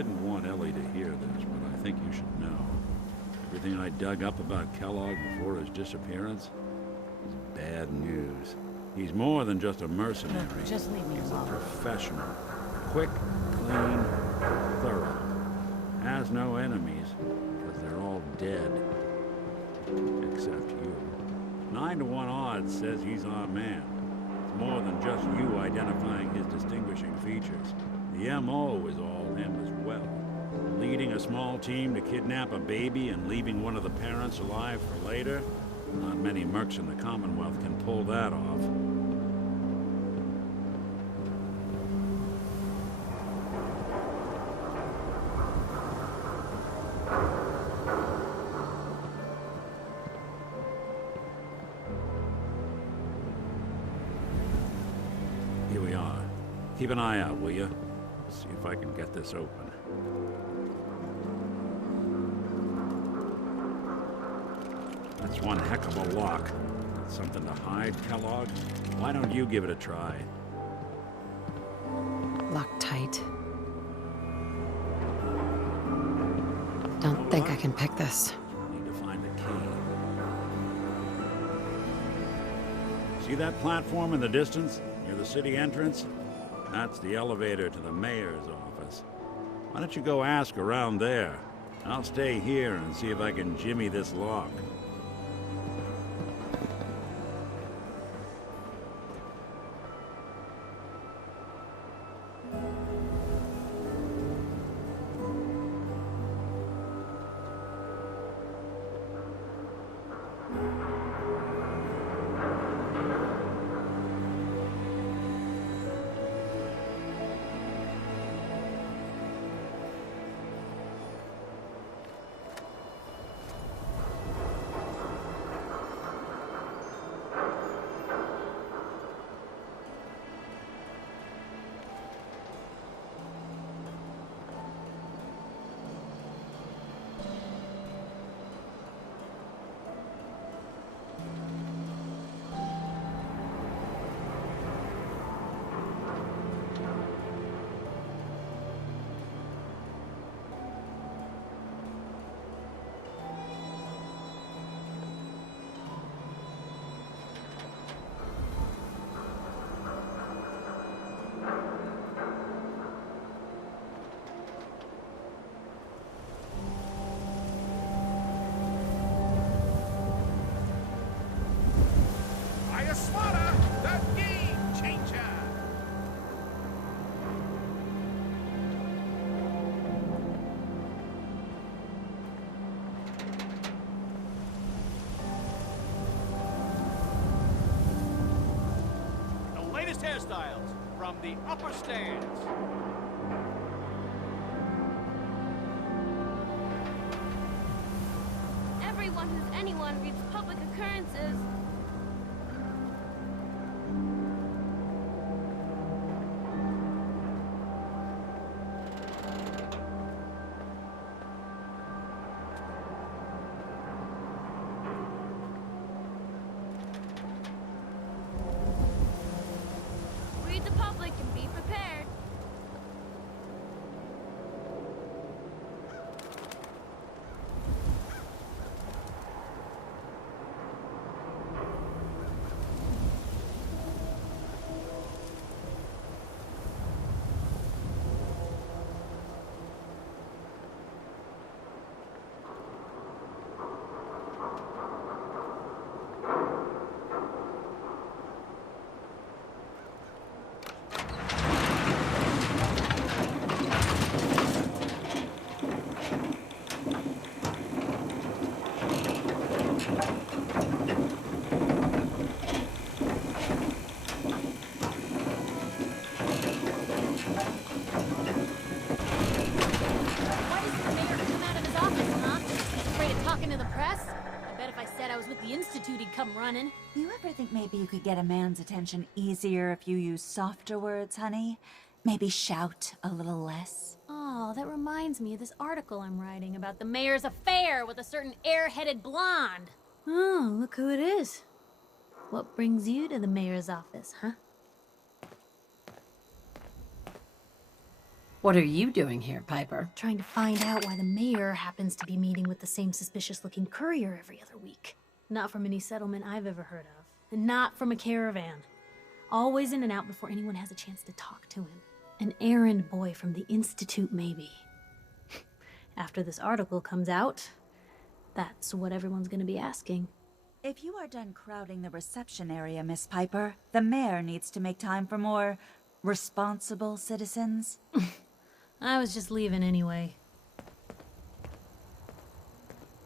didn't want Ellie to hear this, but I think you should know. Everything I dug up about Kellogg before his disappearance is bad news. He's more than just a mercenary. Look, just leave me He's alone. a professional. Quick, clean, thorough. Has no enemies, because they're all dead. Except you. 9 to 1 odds says he's our man. It's more than just you identifying his distinguishing features. The M.O. is all him as well. Leading a small team to kidnap a baby and leaving one of the parents alive for later? Not many mercs in the Commonwealth can pull that off. Here we are. Keep an eye out, will you? See if I can get this open. That's one heck of a lock. Something to hide, Kellogg? Why don't you give it a try? Locked tight. Don't think I can pick this. Need to find the key. See that platform in the distance, near the city entrance? That's the elevator to the mayor's office. Why don't you go ask around there? I'll stay here and see if I can jimmy this lock. Hairstyles from the upper stands. Everyone who's anyone reads public occurrences. Read the public and be prepared. Come running. You ever think maybe you could get a man's attention easier if you use softer words, honey? Maybe shout a little less? Oh, that reminds me of this article I'm writing about the mayor's affair with a certain air-headed blonde. Oh, look who it is. What brings you to the mayor's office, huh? What are you doing here, Piper? Trying to find out why the mayor happens to be meeting with the same suspicious-looking courier every other week. Not from any settlement I've ever heard of. And not from a caravan. Always in and out before anyone has a chance to talk to him. An errand boy from the Institute, maybe. After this article comes out, that's what everyone's gonna be asking. If you are done crowding the reception area, Miss Piper, the mayor needs to make time for more responsible citizens. I was just leaving anyway.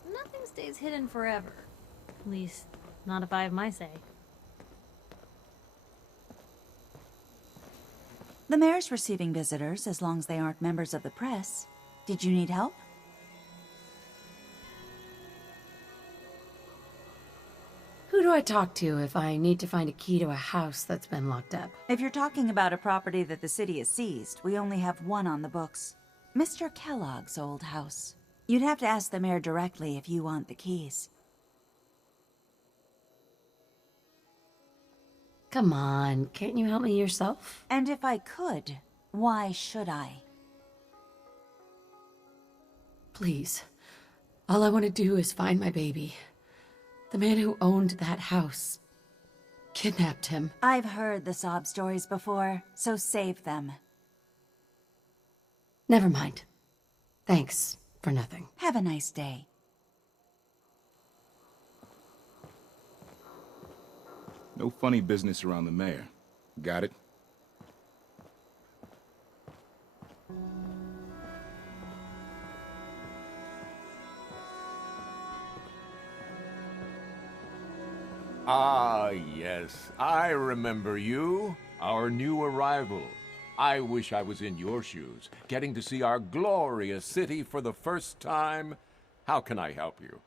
Nothing stays hidden forever. At least, not if I have my say. The mayor's receiving visitors as long as they aren't members of the press. Did you need help? Who do I talk to if I need to find a key to a house that's been locked up? If you're talking about a property that the city has seized, we only have one on the books. Mr. Kellogg's old house. You'd have to ask the mayor directly if you want the keys. Come on, can't you help me yourself? And if I could, why should I? Please. All I want to do is find my baby. The man who owned that house kidnapped him. I've heard the sob stories before, so save them. Never mind. Thanks for nothing. Have a nice day. No funny business around the mayor. Got it? Ah, yes. I remember you. Our new arrival. I wish I was in your shoes, getting to see our glorious city for the first time. How can I help you?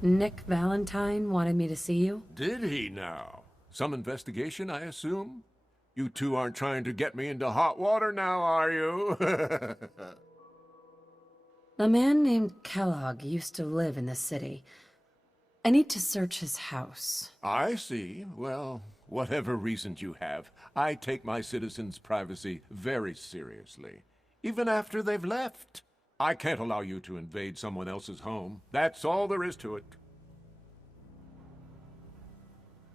Nick Valentine wanted me to see you? Did he now? Some investigation, I assume? You two aren't trying to get me into hot water now, are you? A man named Kellogg used to live in this city. I need to search his house. I see. Well, whatever reasons you have, I take my citizens' privacy very seriously. Even after they've left. I can't allow you to invade someone else's home. That's all there is to it.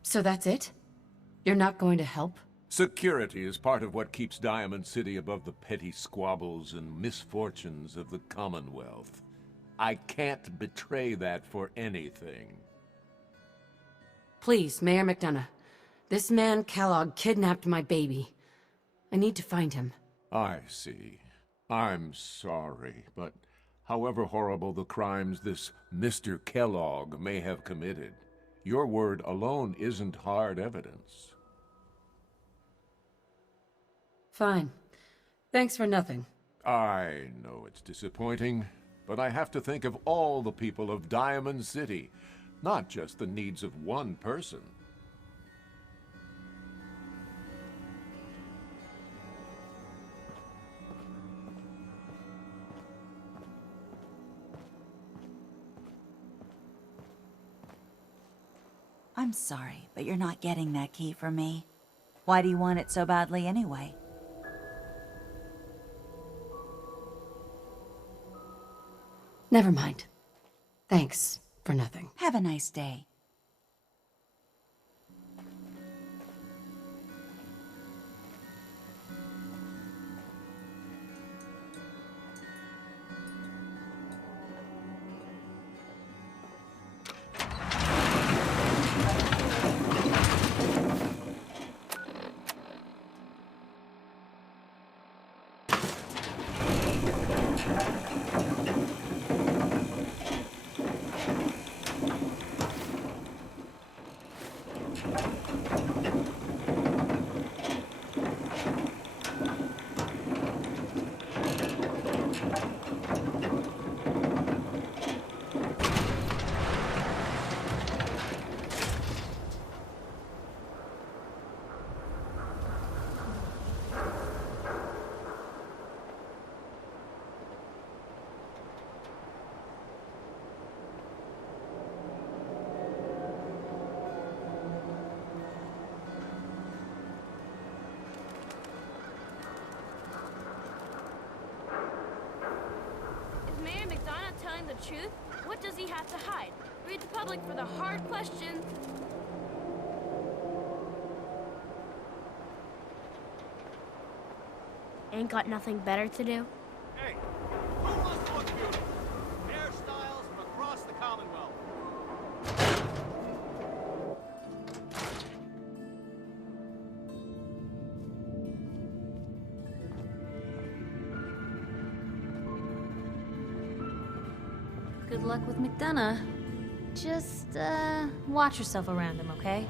So that's it? You're not going to help? Security is part of what keeps Diamond City above the petty squabbles and misfortunes of the Commonwealth. I can't betray that for anything. Please, Mayor McDonough. This man Kellogg kidnapped my baby. I need to find him. I see. I'm sorry, but however horrible the crimes this Mr. Kellogg may have committed, your word alone isn't hard evidence. Fine. Thanks for nothing. I know it's disappointing, but I have to think of all the people of Diamond City, not just the needs of one person. I'm sorry, but you're not getting that key from me. Why do you want it so badly anyway? Never mind. Thanks for nothing. Have a nice day. Mayor McDonough telling the truth? What does he have to hide? Read the public for the hard questions. Ain't got nothing better to do? Hey, who wants to look beautiful? Hairstyles from across the Commonwealth. Good luck with McDonough. Just, watch yourself around him, okay?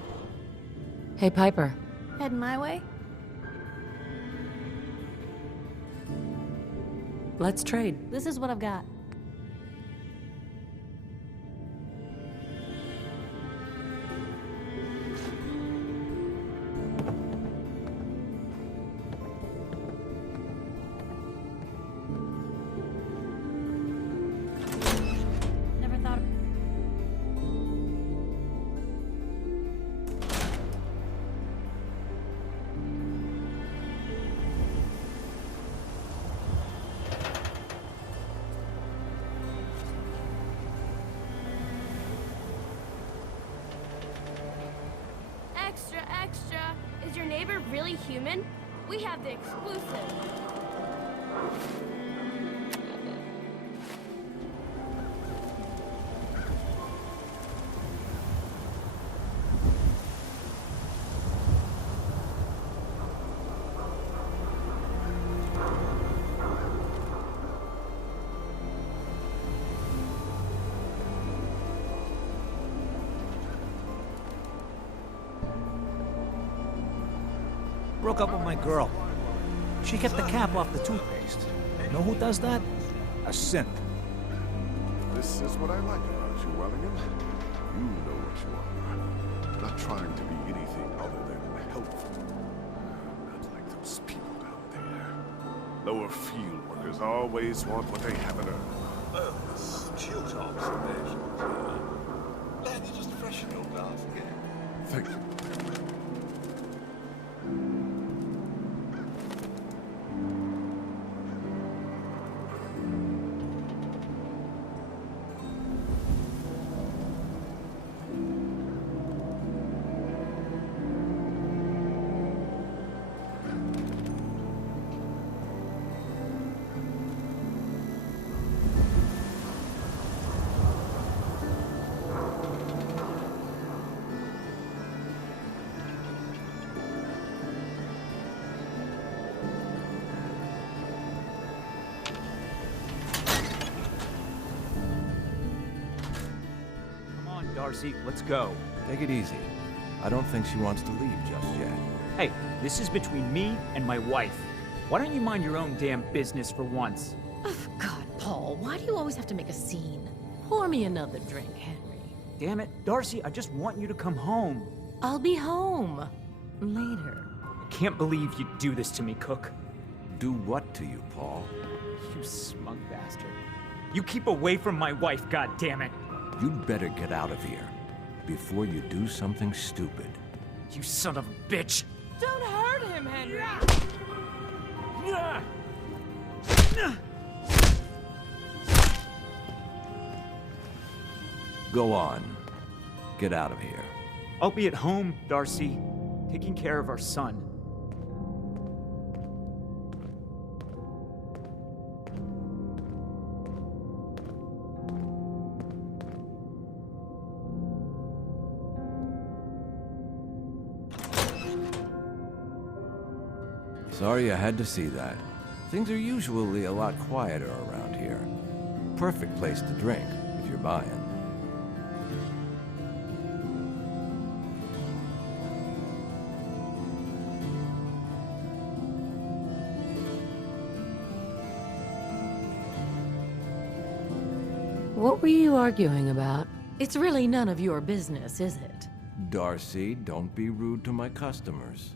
Hey, Piper. Heading my way? Let's trade. This is what I've got. Never thought of... Extra, extra. Is your neighbor really human? We have the exclusive. Broke up with my girl. She kept the cap off the toothpaste. Know who does that? A simp. This is what I like about you, Wellingham. You know what you are. Not trying to be anything other than helpful. Not like those people down there. Lower field workers always want what they haven't earned. Oh, this cute observations. Glad you just freshen your glass again. Thank you. Darcy, let's go. Take it easy. I don't think she wants to leave just yet. Hey, this is between me and my wife. Why don't you mind your own damn business for once? Oh, God, Paul, why do you always have to make a scene? Pour me another drink, Henry. Damn it, Darcy, I just want you to come home. I'll be home. Later. I can't believe you'd do this to me, Cook. Do what to you, Paul? You smug bastard. You keep away from my wife, goddammit. You'd better get out of here before you do something stupid. You son of a bitch! Don't hurt him, Henry! Go on. Get out of here. I'll be at home, Darcy, taking care of our son. Sorry I had to see that. Things are usually a lot quieter around here. Perfect place to drink, if you're buying. What were you arguing about? It's really none of your business, is it? Darcy, don't be rude to my customers.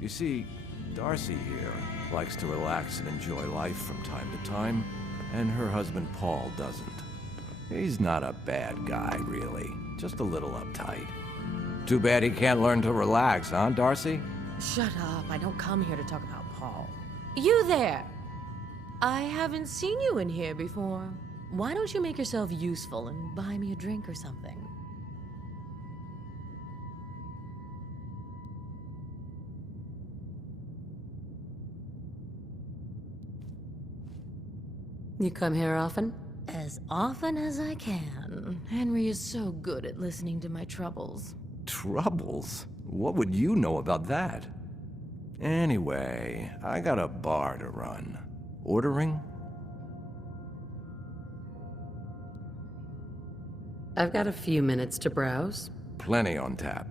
You see, Darcy here likes to relax and enjoy life from time to time, and her husband Paul doesn't. He's not a bad guy, really. Just a little uptight. Too bad he can't learn to relax, huh, Darcy? Shut up. I don't come here to talk about Paul. You there! I haven't seen you in here before. Why don't you make yourself useful and buy me a drink or something? You come here often? As often as I can. Henry is so good at listening to my troubles. Troubles? What would you know about that? Anyway, I got a bar to run. Ordering? I've got a few minutes to browse. Plenty on tap.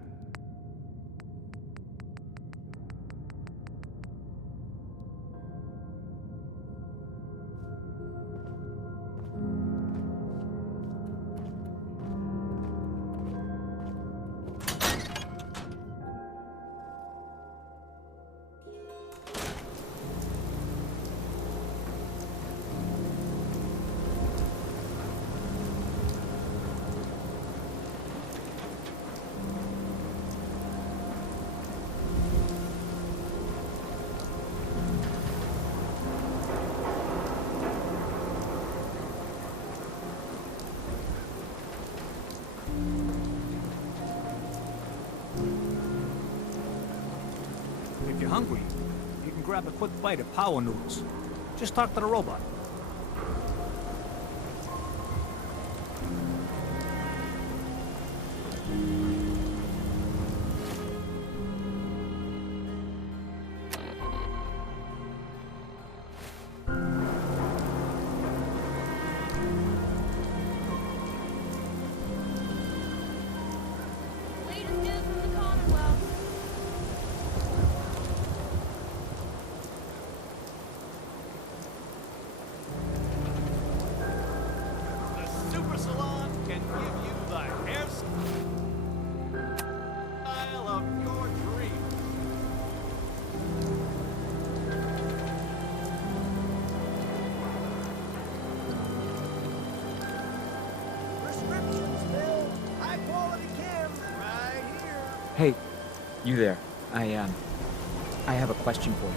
If you're hungry, you can grab a quick bite of power noodles. Just talk to the robot. Latest news from the Commonwealth. The Super Salon can give you the hairstyle of your dreams. Prescriptions filled. High quality cams right here. Hey, you there. I have a question for you.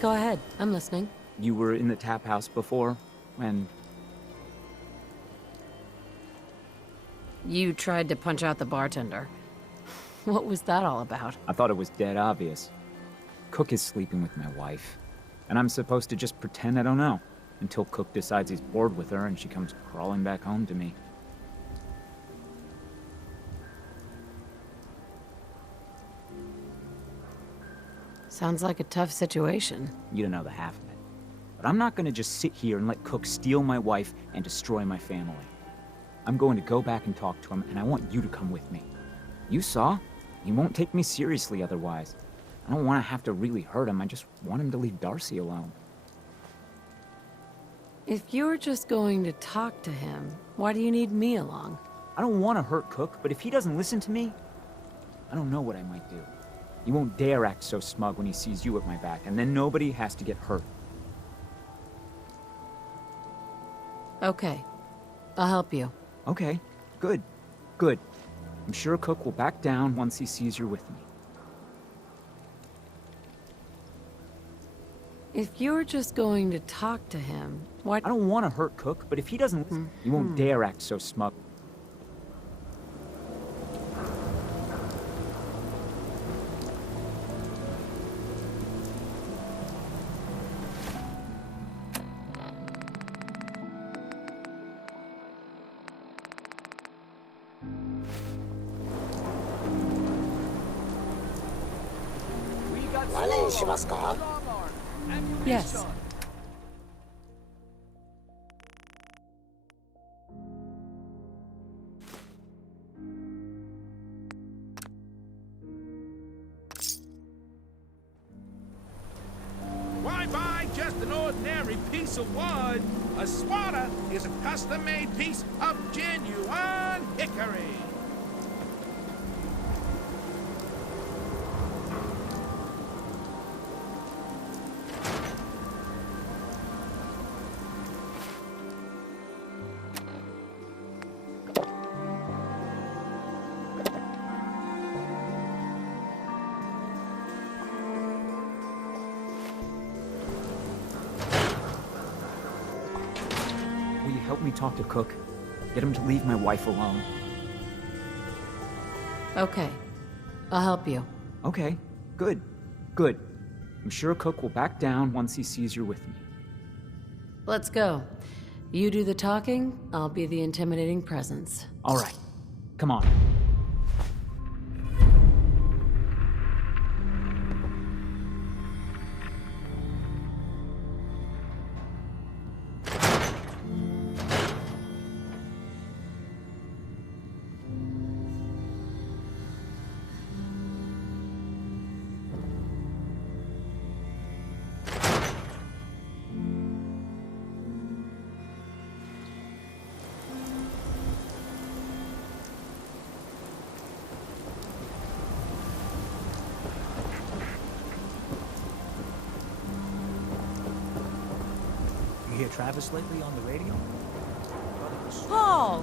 Go ahead, I'm listening. You were in the tap house before, when... You tried to punch out the bartender. What was that all about? I thought it was dead obvious. Cook is sleeping with my wife, and I'm supposed to just pretend I don't know, until Cook decides he's bored with her and she comes crawling back home to me. Sounds like a tough situation. You don't know the half of it. But I'm not gonna just sit here and let Cook steal my wife and destroy my family. I'm going to go back and talk to him, and I want you to come with me. You saw? He won't take me seriously otherwise. I don't want to have to really hurt him. I just want him to leave Darcy alone. If you're just going to talk to him, why do you need me along? I don't want to hurt Cook, but if he doesn't listen to me, I don't know what I might do. He won't dare act so smug when he sees you at my back, and then nobody has to get hurt. Okay, I'll help you. Okay, good, good. I'm sure Cook will back down once he sees you're with me. If you're just going to talk to him, why... I don't want to hurt Cook, but if he doesn't listen, he won't dare act so smug. Yes. Why buy just an ordinary piece of wood? A swatter is a custom-made piece of genuine hickory. help me talk to Cook? Get him to leave my wife alone. Okay. I'll help you. Okay, good. Good. I'm sure Cook will back down once he sees you're with me. Let's go. You do the talking, I'll be the intimidating presence. All right. Come on. You hear Travis lately on the radio? Paul!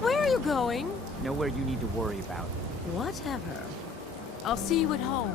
Where are you going? Nowhere you need to worry about. Whatever. I'll see you at home.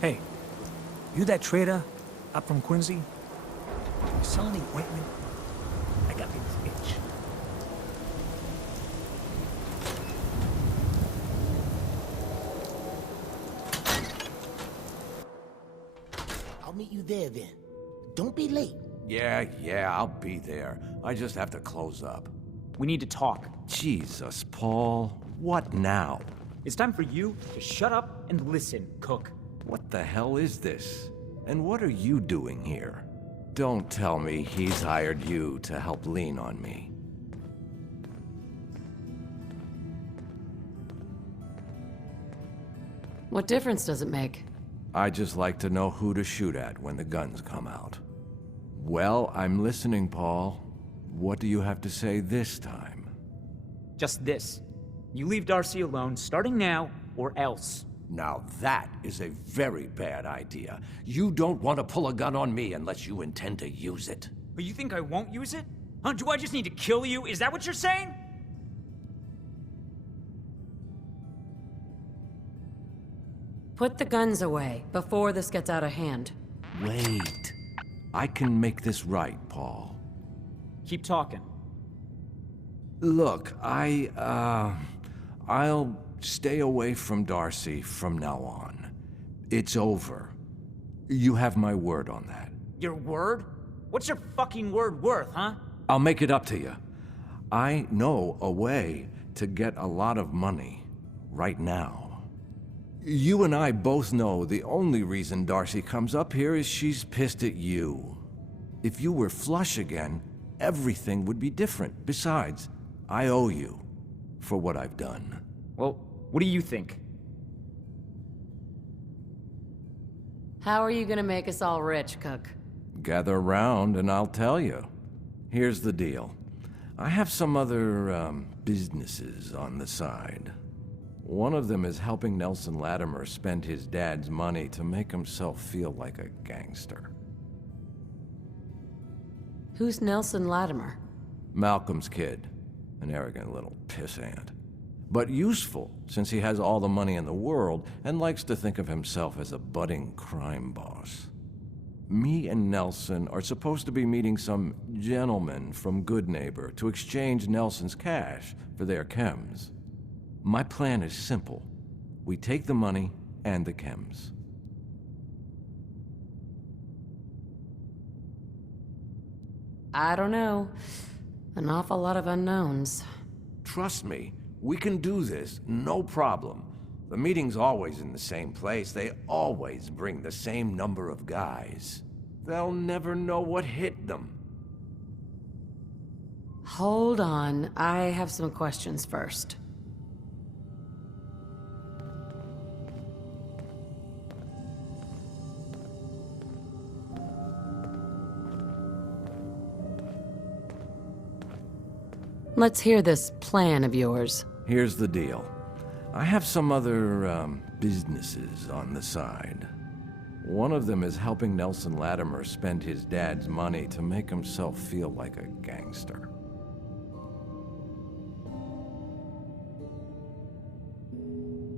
Hey, you that trader up from Quincy? You sell any ointment? I got this itch. I'll meet you there then. Don't be late. Yeah, I'll be there. I just have to close up. We need to talk. Jesus, Paul. What now? It's time for you to shut up and listen, Cook. What the hell is this? And what are you doing here? Don't tell me he's hired you to help lean on me. What difference does it make? I just like to know who to shoot at when the guns come out. Well, I'm listening, Paul. What do you have to say this time? Just this. You leave Darcy alone, starting now, or else. Now that is a very bad idea. You don't want to pull a gun on me unless you intend to use it. But you think I won't use it? Huh? Do I just need to kill you? Is that what you're saying? Put the guns away before this gets out of hand. Wait. I can make this right, Paul. Keep talking. Look, I'll stay away from Darcy from now on. It's over. You have my word on that. Your word? What's your fucking word worth, huh? I'll make it up to you. I know a way to get a lot of money right now. You and I both know the only reason Darcy comes up here is she's pissed at you. If you were flush again, everything would be different. Besides, I owe you for what I've done. Well, what do you think? How are you gonna make us all rich, Cook? Gather around and I'll tell you. Here's the deal. I have some other, businesses on the side. One of them is helping Nelson Latimer spend his dad's money to make himself feel like a gangster. Who's Nelson Latimer? Malcolm's kid. An arrogant little pissant. But useful, since he has all the money in the world and likes to think of himself as a budding crime boss. Me and Nelson are supposed to be meeting some gentleman from Goodneighbor to exchange Nelson's cash for their chems. My plan is simple. We take the money and the chems. I don't know. An awful lot of unknowns. Trust me, we can do this, no problem. The meeting's always in the same place. They always bring the same number of guys. They'll never know what hit them. Hold on, I have some questions first. Let's hear this plan of yours. Here's the deal. I have some other, businesses on the side. One of them is helping Nelson Latimer spend his dad's money to make himself feel like a gangster.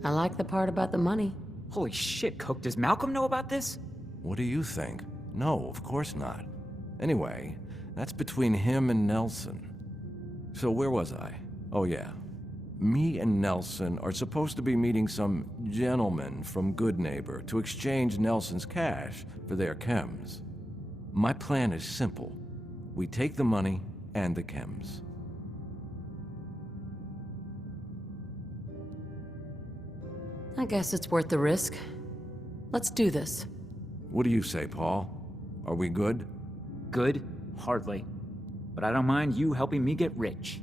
I like the part about the money. Holy shit, Cook, does Malcolm know about this? What do you think? No, of course not. Anyway, that's between him and Nelson. So where was I? Oh yeah. Me and Nelson are supposed to be meeting some gentleman from Good Neighbor to exchange Nelson's cash for their chems. My plan is simple. We take the money and the chems. I guess it's worth the risk. Let's do this. What do you say, Paul? Are we good? Good? Hardly. But I don't mind you helping me get rich.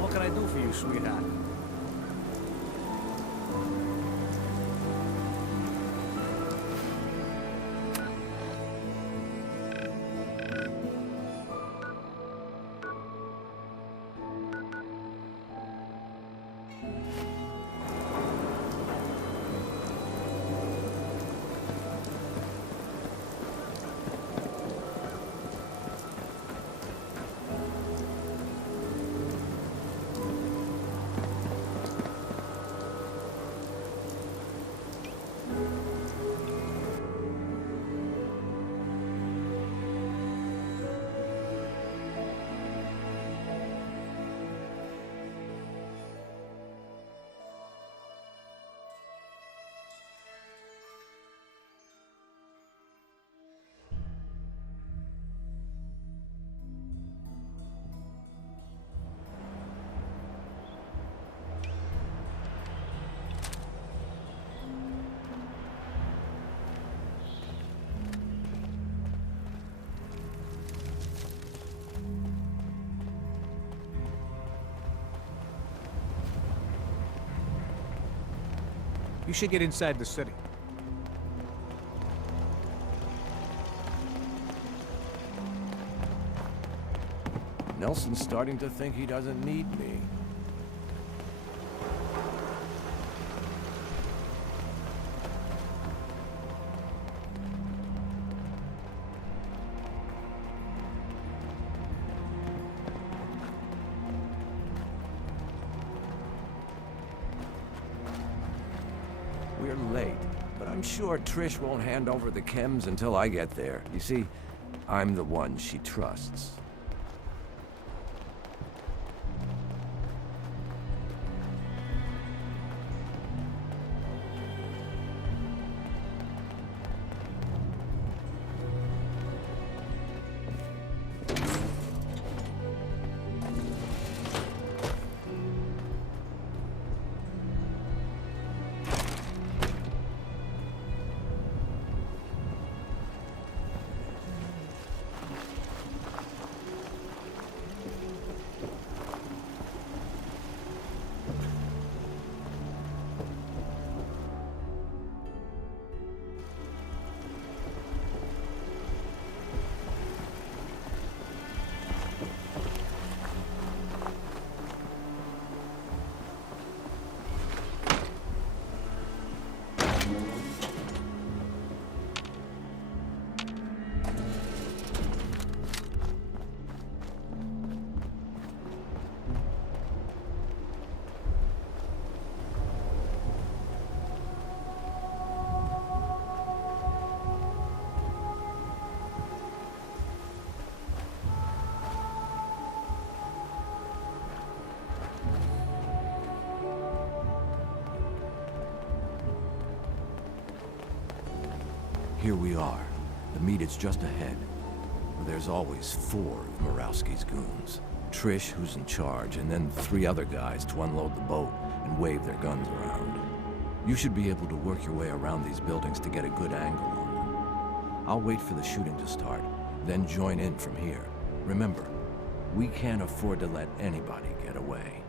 What can I do for you, sweetheart? You should get inside the city. Nelson's starting to think he doesn't need me. We're late, but I'm sure Trish won't hand over the chems until I get there. You see, I'm the one she trusts. Here we are. The meet is just ahead. There's always 4 of Murawski's goons. Trish, who's in charge, and then 3 other guys to unload the boat and wave their guns around. You should be able to work your way around these buildings to get a good angle on them. I'll wait for the shooting to start, then join in from here. Remember, we can't afford to let anybody get away.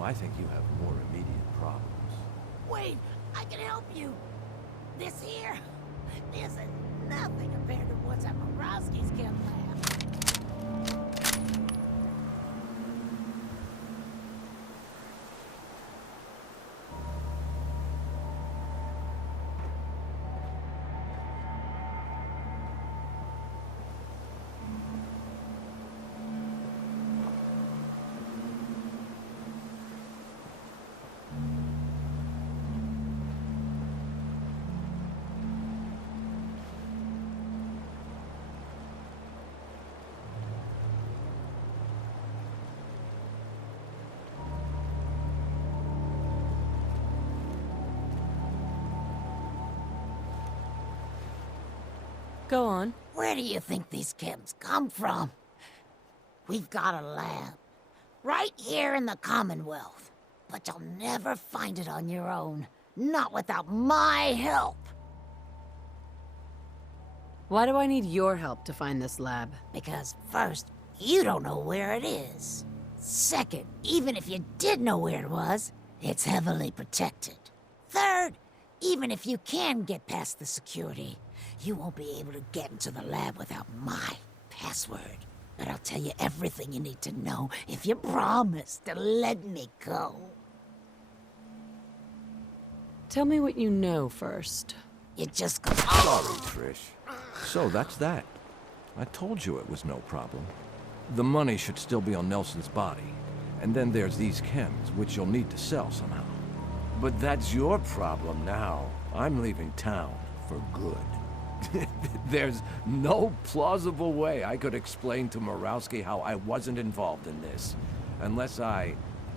I think you have more immediate problems. Wait, I can help you. This here, this is nothing compared to what's at Murawski's chem lab. Go on. Where do you think these chems come from? We've got a lab. Right here in the Commonwealth. But you'll never find it on your own. Not without my help. Why do I need your help to find this lab? Because first, you don't know where it is. Second, even if you did know where it was, it's heavily protected. Third, even if you can get past the security, you won't be able to get into the lab without my password. But I'll tell you everything you need to know if you promise to let me go. Tell me what you know first. You just go. Sorry, Trish. So that's that. I told you it was no problem. The money should still be on Nelson's body. And then there's these chems, which you'll need to sell somehow. But that's your problem now. I'm leaving town for good. There's no plausible way I could explain to Murawski how I wasn't involved in this, unless I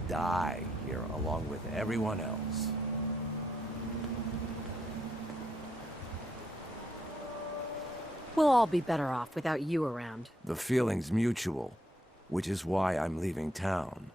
die here along with everyone else. We'll all be better off without you around. The feeling's mutual, which is why I'm leaving town.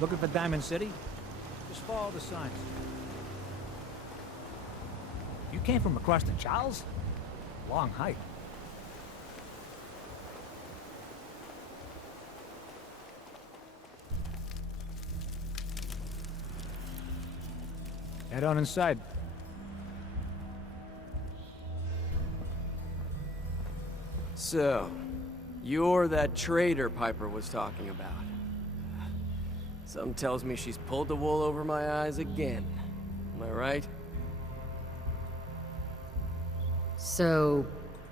Looking for Diamond City? Just follow the signs. You came from across the Charles? Long hike. Head on inside. So, you're that traitor Piper was talking about. Something tells me she's pulled the wool over my eyes again. Am I right? So,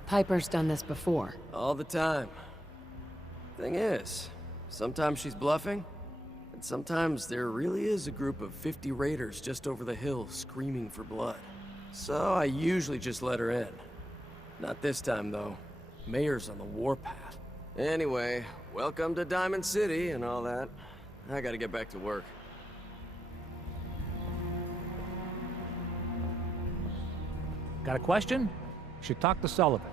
Piper's done this before? All the time. Thing is, sometimes she's bluffing, and sometimes there really is a group of 50 raiders just over the hill screaming for blood. So I usually just let her in. Not this time, though. Mayor's on the warpath. Anyway, welcome to Diamond City and all that. I gotta get back to work. Got a question? Should talk to Sullivan.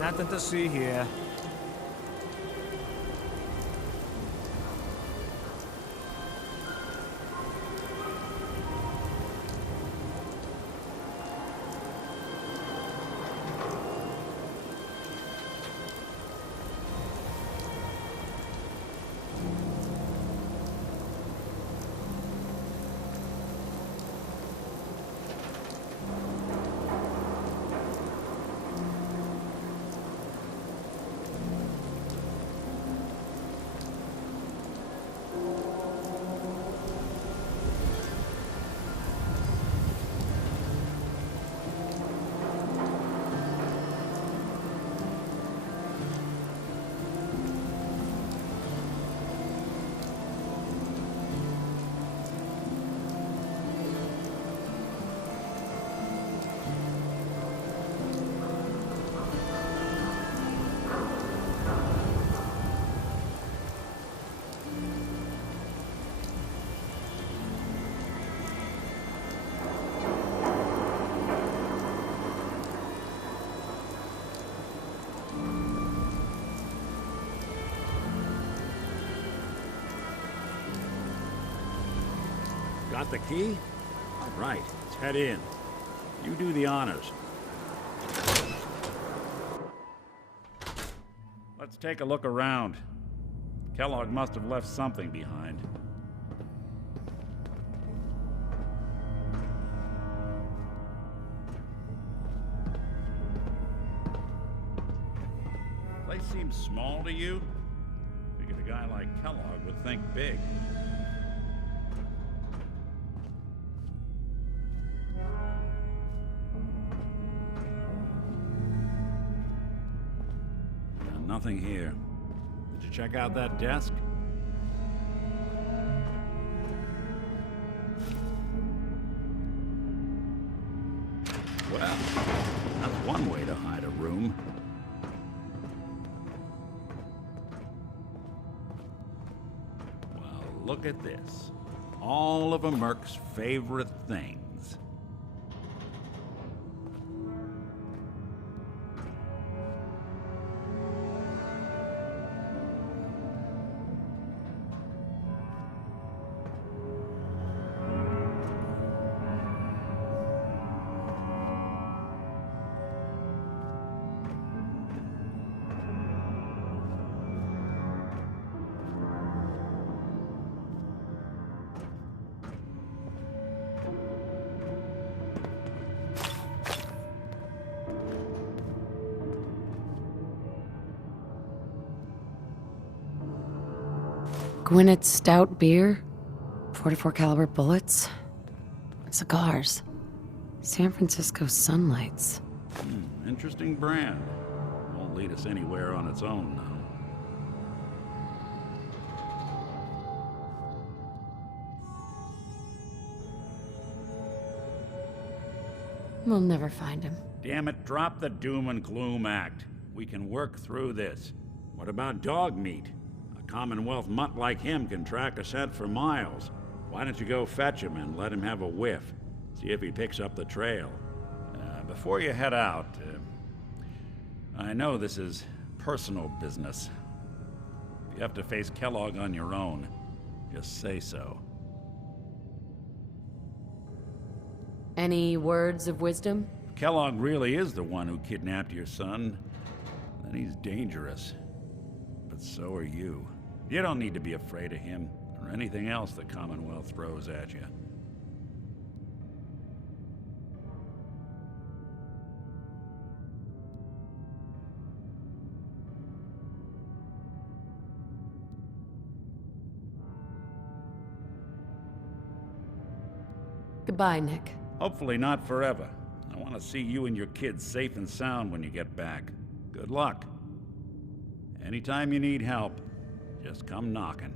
Nothing to see here. Got the key? All right, let's head in. You do the honors. Let's take a look around. Kellogg must have left something behind. Place seems small to you? Figured a guy like Kellogg would think big. Nothing here. Did you check out that desk? Well, that's one way to hide a room. Well, look at this. All of a Merc's favorite things. Gwinnett's stout beer, 44 caliber bullets, cigars, San Francisco sunlights. Interesting brand. Won't lead us anywhere on its own, though. We'll never find him. Damn it, drop the doom and gloom act. We can work through this. What about dog meat? A Commonwealth mutt like him can track a scent for miles. Why don't you go fetch him and let him have a whiff? See if he picks up the trail. Before you head out, I know this is personal business. If you have to face Kellogg on your own, just say so. Any words of wisdom? If Kellogg really is the one who kidnapped your son, then he's dangerous. But so are you. You don't need to be afraid of him or anything else the Commonwealth throws at you. Goodbye, Nick. Hopefully not forever. I want to see you and your kids safe and sound when you get back. Good luck. Anytime you need help, just come knocking.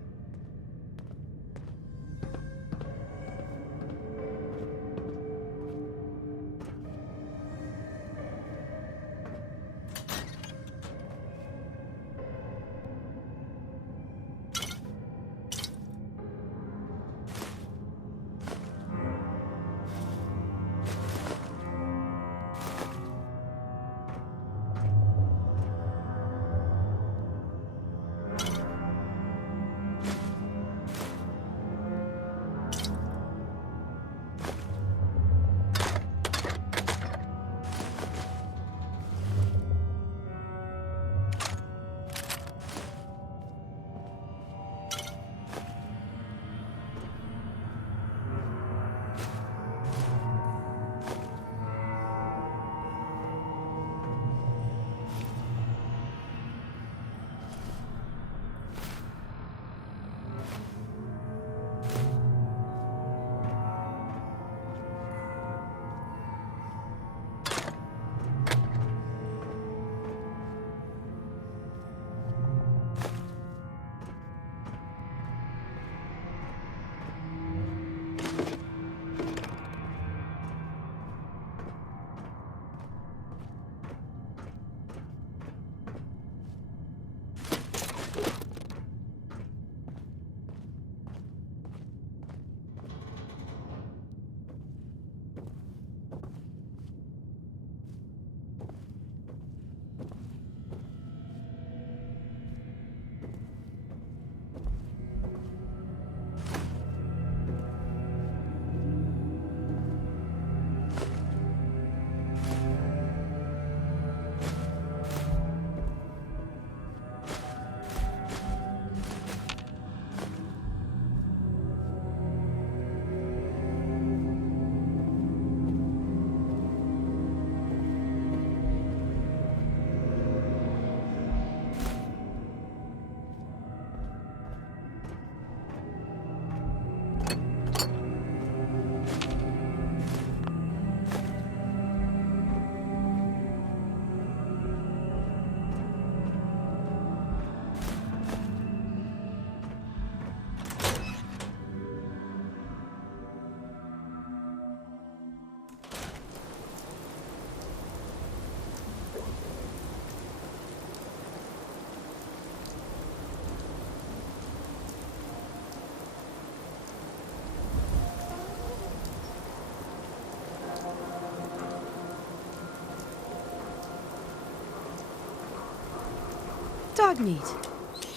dog meat.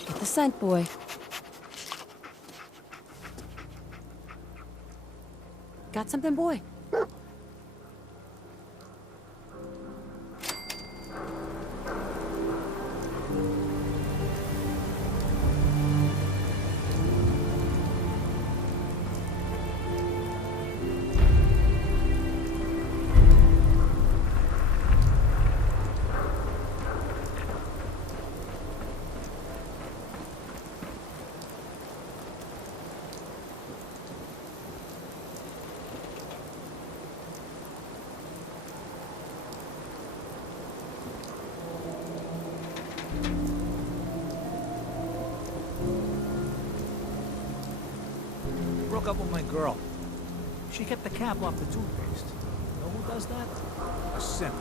Get the scent, boy. Got something, boy? Broke up with my girl. She kept the cap off the toothpaste. Know who does that? A simp.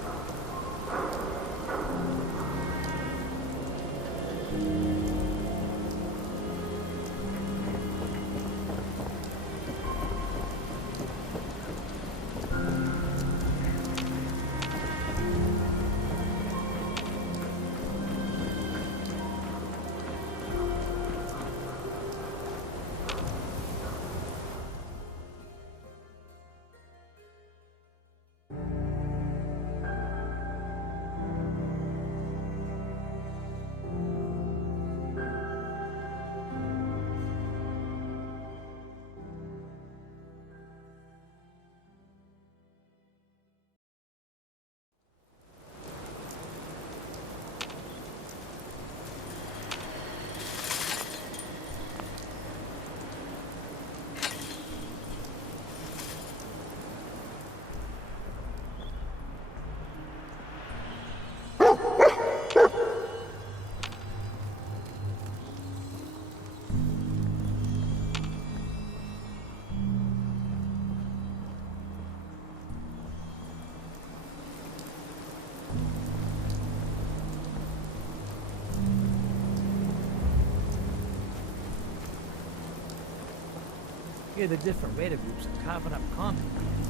Here, the different raider groups are carving up common.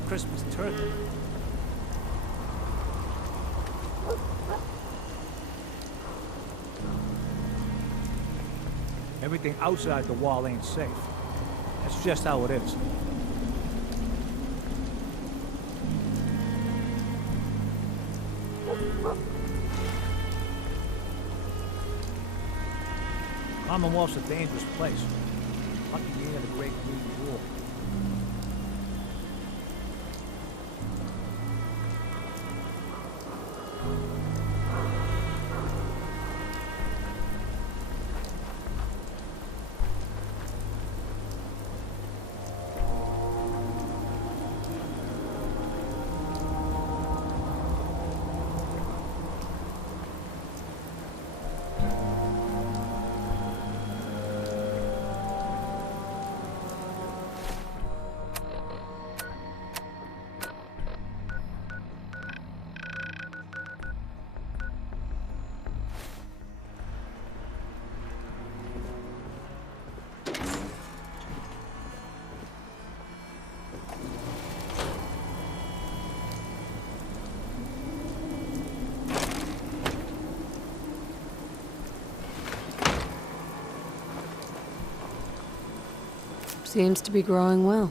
Christmas turkey. Everything outside the wall ain't safe. That's just how it is. Commonwealth's a dangerous place. Lucky you had a great Green War. Seems to be growing well.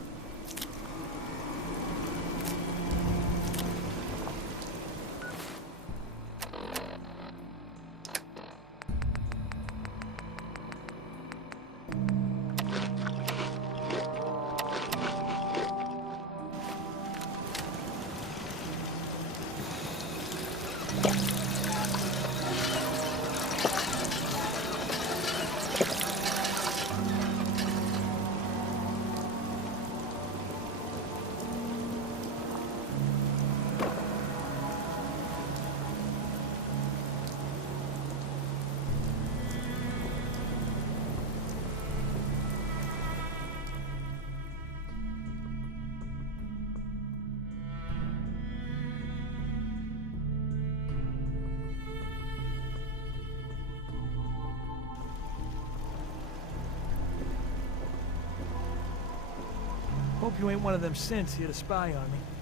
Hope you ain't one of them synths here to spy on me.